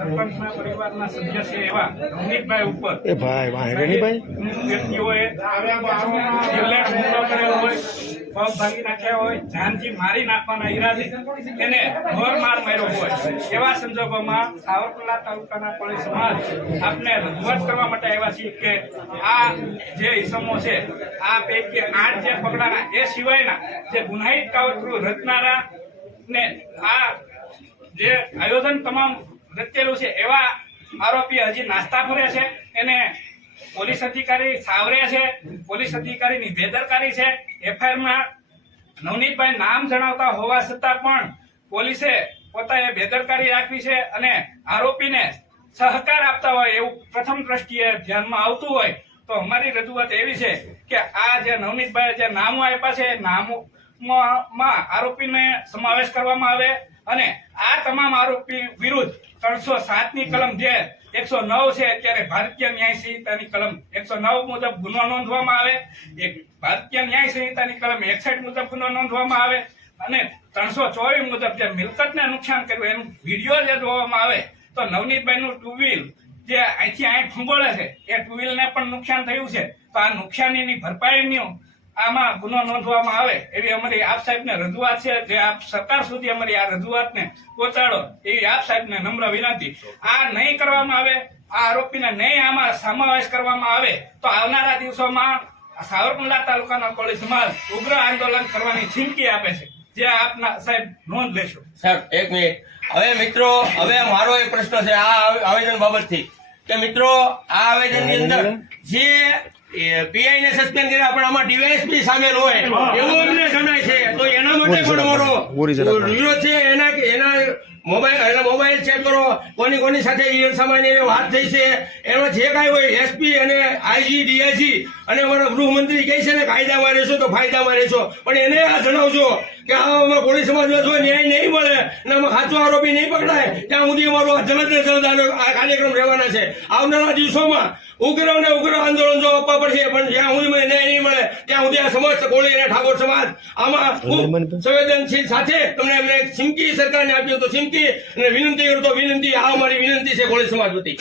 સરપંચના પરિવારના સભ્ય છે એવા રમણીકભાઈ ઉપર એ ભાઈ વાંગણીભાઈ વ્યક્તિઓએ જીવલેણ હુમલો કરેલો હોય, પગ ભાંગી નાખ્યા હોય, જાનથી મારી નાખવાના ઈરાદે એને ઘોર માર માર્યો હોય એવા સંજોગોમાં સાવરકુંડલા તાલુકાના કોળી સમાજ આપને રજૂઆત કરવા માટે આવ્યા છીએ કે આ જે ઇસમો છે આ પૈકી 8 જે પગલાના એ સિવાયના જે ગુનાહિત કાવતરું રચનારા ને આ જે આયોજન તમામ રચેલું છે એવા આરોપી હજી નાસ્તા ફરે છે, એને પોલીસ અધિકારી સાવરે છે, પોલીસ અધિકારીની બેદરકારી છે. એફઆઈઆરમાં નવનીતભાઈ નામ જણાવતા હોવા છતાં પણ પોલીસે પોતાએ બેદરકારી રાખવી છે અને આરોપીને સહકાર આપતા હોય એવું પ્રથમ દ્રષ્ટિએ ધ્યાનમાં આવતું હોય તો અમારી રજૂઆત એવી છે કે આ જે નવનીતભાઈ જે નામો આપ્યા છે નામોમાં આરોપીને સમાવેશ કરવામાં આવે અને આ તમામ આરોપી વિરુદ્ધ 307ની કલમ જે 109 છે અત્યારે ભારતીય ન્યાય સંહિતાની કલમ 109 મુજબ ગુનો નોંધવામાં આવે, એક ભારતીય ન્યાય સંહિતાની કલમ 61 મુજબ ગુનો નોંધવામાં આવે અને 324 મુજબ જે મિલકતને નુકસાન કર્યું એનું વિડીયો જે જોવામાં આવે તો નવનીતભાઈનું ટુ વ્હીલ જે અહીંથી અહીં ફંગોળે છે એ ટુ વ્હીલને પણ નુકસાન થયું છે તો આ નુકસાનીની ભરપાઈનું આમાં ગુનો નોંધવામાં આવે એવી અમારી આપ સાહેબને રજૂઆત છે. જે આપ સરકાર સુધી અમારી આ રજૂઆતને પહોંચાડો એવી આપ સાહેબને નમ્ર વિનંતી. આ નહીં કરવામાં આવે, આ આરોપીને નહીં આમાં સમાવેશ કરવામાં આવે તો આવનારા દિવસોમાં સાવરકુંડલા તાલુકાના કોળી સમાજ ઉગ્ર આંદોલન કરવાની ચીમકી આપે છે, જે આપના સાહેબ નોંધ લેશો. સાહેબ એક મિનિટ, હવે મિત્રો હવે મારો એક પ્રશ્ન છે આ આવેદન બાબતથી કે મિત્રો આ આવેદનની અંદર જે પીઆઈ ને સસ્પેન્ડ કર્યા પણ આમાં ડીવાયએસપી સામેલ હોય એવું અમને જણાય છે તો એના માટે પણ અમારો વિરોધ છે. એના મોબાઈલ ચેક કરો, કોની સાથે સામાન્ય વાત થઈ છે, એમાં જે કાંઈ હોય એસપી અને આઈજી ડીઆઈજી અને અમારા ગૃહમંત્રી કહે છે ને કાયદામાં રહેશો તો ફાયદામાં રહેશો, પણ એને આ જણાવજો કે આમાં કોળી સમાજમાં જો ન્યાય નહીં મળે અને આમાં સાચો આરોપી નહીં પકડાય ત્યાં સુધી અમારો જલદ ને જલદ આ કાર્યક્રમ રહેવાના છે. આવનારા દિવસોમાં ઉગ્ર ને ઉગ્ર આંદોલન જો આપવા પડશે પણ જ્યાં સુધી મને ન્યાય નહીં મળે ત્યાં સુધી આ સમસ્ત કોળી અને ઠાકોર સમાજ આમાં ખૂબ સંવેદનશીલ સાથે તમને એમને ચીમકી સરકારને આપ્યો તો ચીમકી અને વિનંતી કરતો વિનંતી આ અમારી વિનંતી છે કોળી સમાજ વતી.